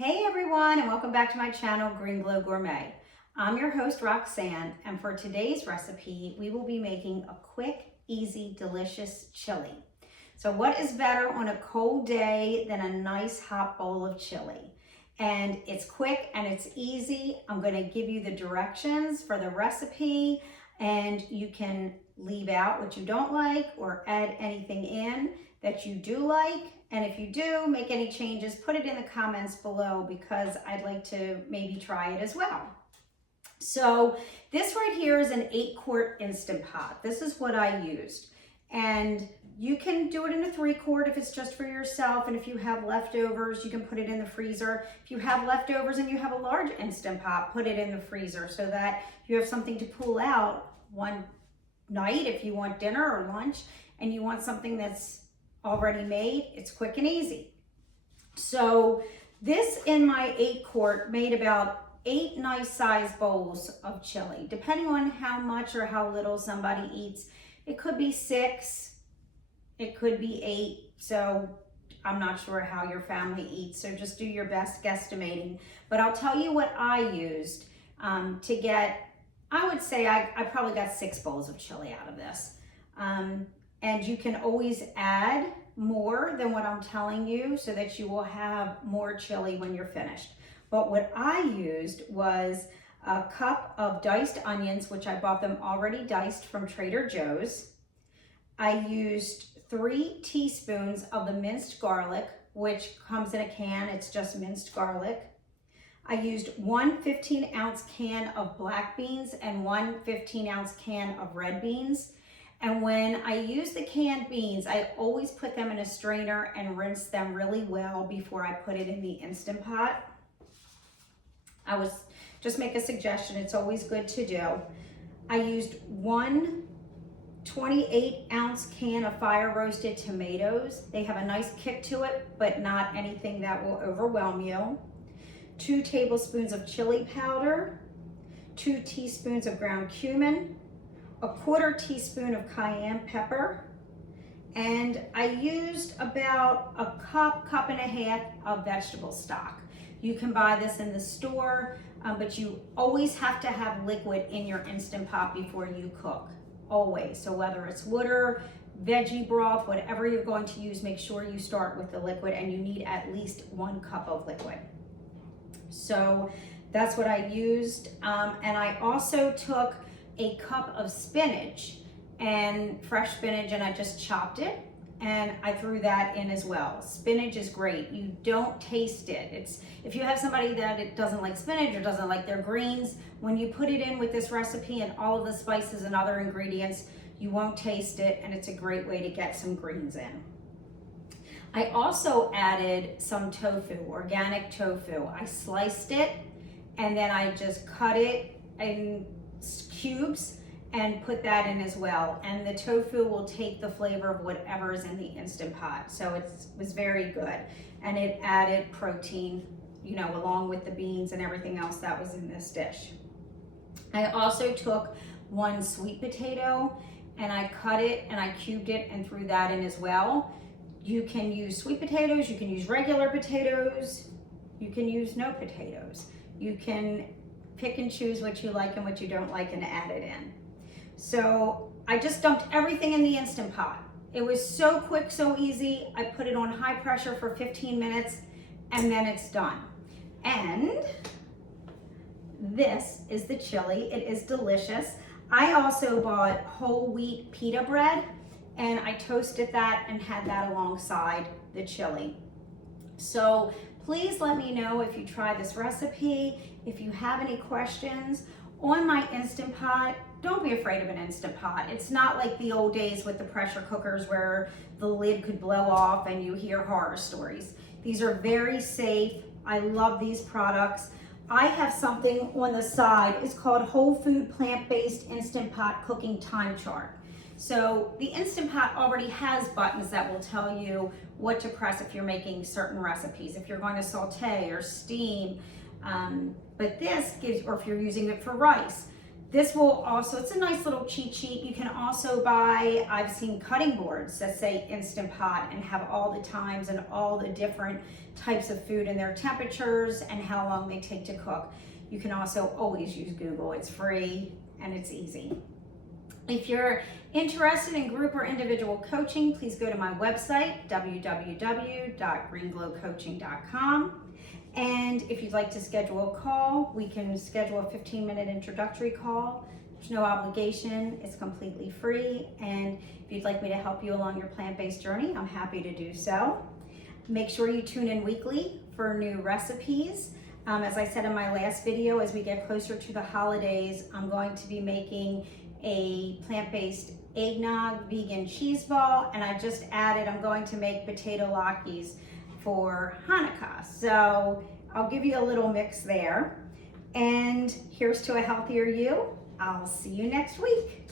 Hey everyone, and welcome back to my channel, Green Glow Gourmet. I'm your host, Roxanne, and for today's recipe, we will be making a quick, easy, delicious chili. So what is better on a cold day than a nice hot bowl of chili? And it's quick and it's easy. I'm gonna give you the directions for the recipe, and you can leave out what you don't like or add anything in that you do like. And if you do make any changes, put it in the comments below because I'd like to maybe try it as well. So this right here is an 8-quart Instant Pot. This is what I used. And you can do it in a 3-quart if it's just for yourself. And if you have leftovers, you can put it in the freezer. If you have leftovers and you have a large Instant Pot, put it in the freezer so that you have something to pull out one night if you want dinner or lunch and you want something that's already made. It's quick and easy. So this in my 8-quart made about 8 nice sized bowls of chili. Depending on how much or how little somebody eats, it could be 6, it could be 8. So I'm not sure how your family eats, so just do your best guesstimating. But I'll tell you what I used to get, I would say I probably got 6 bowls of chili out of this. And you can always add more than what I'm telling you so that you will have more chili when you're finished. But what I used was a cup of diced onions, which I bought them already diced from Trader Joe's. I used 3 teaspoons of the minced garlic, which comes in a can. It's just minced garlic. I used 1 15-ounce can of black beans and 1 15-ounce can of red beans. And when I use the canned beans, I always put them in a strainer and rinse them really well before I put it in the Instant Pot. Just make a suggestion, it's always good to do. I used 1 28-ounce can of fire roasted tomatoes. They have a nice kick to it, but not anything that will overwhelm you. 2 tablespoons of chili powder, 2 teaspoons of ground cumin, a 1/4 teaspoon of cayenne pepper, and I used about a cup and a half of vegetable stock. You can buy this in the store, but you always have to have liquid in your Instant Pot before you cook, always. So whether it's water, veggie broth, whatever you're going to use, make sure you start with the liquid, and you need at least 1 cup of liquid. So that's what I used, and I also took a cup of spinach and fresh spinach, and I just chopped it and I threw that in as well. Spinach is great. You don't taste it. If you have somebody that it doesn't like spinach or doesn't like their greens, when you put it in with this recipe and all of the spices and other ingredients, you won't taste it, and it's a great way to get some greens in. I also added some tofu, organic tofu. I sliced it and then I just cut it in cubes and put that in as well, and the tofu will take the flavor of whatever is in the Instant Pot. So it was very good, and it added protein, you know, along with the beans and everything else that was in this dish. I also took 1 sweet potato and I cut it and I cubed it and threw that in as well. You can use sweet potatoes, you can use regular potatoes, you can use no potatoes. You can pick and choose what you like and what you don't like and add it in. So I just dumped everything in the Instant Pot. It was so quick, so easy. I put it on high pressure for 15 minutes and then it's done. And this is the chili. It is delicious. I also bought whole wheat pita bread and I toasted that and had that alongside the chili. So please let me know if you try this recipe. If you have any questions on my Instant Pot, don't be afraid of an Instant Pot. It's not like the old days with the pressure cookers where the lid could blow off and you hear horror stories. These are very safe. I love these products. I have something on the side. It's called Whole Food Plant-Based Instant Pot Cooking Time Chart. So the Instant Pot already has buttons that will tell you what to press if you're making certain recipes, if you're going to saute or steam. But this gives, or if you're using it for rice, This will also, it's a nice little cheat sheet. You can also buy, I've seen cutting boards that say Instant Pot and have all the times and all the different types of food and their temperatures and how long they take to cook. You can also always use Google. It's free and it's easy. If you're interested in group or individual coaching, please go to my website, www.greenglowcoaching.com. And if you'd like to schedule a call, we can schedule a 15-minute introductory call. There's no obligation, it's completely free. And if you'd like me to help you along your plant-based journey, I'm happy to do so. Make sure you tune in weekly for new recipes. As I said in my last video, as we get closer to the holidays, I'm going to be making a plant-based eggnog vegan cheese ball, and I just added, I'm going to make potato latkes for Hanukkah. So I'll give you a little mix there. And here's to a healthier you. I'll see you next week.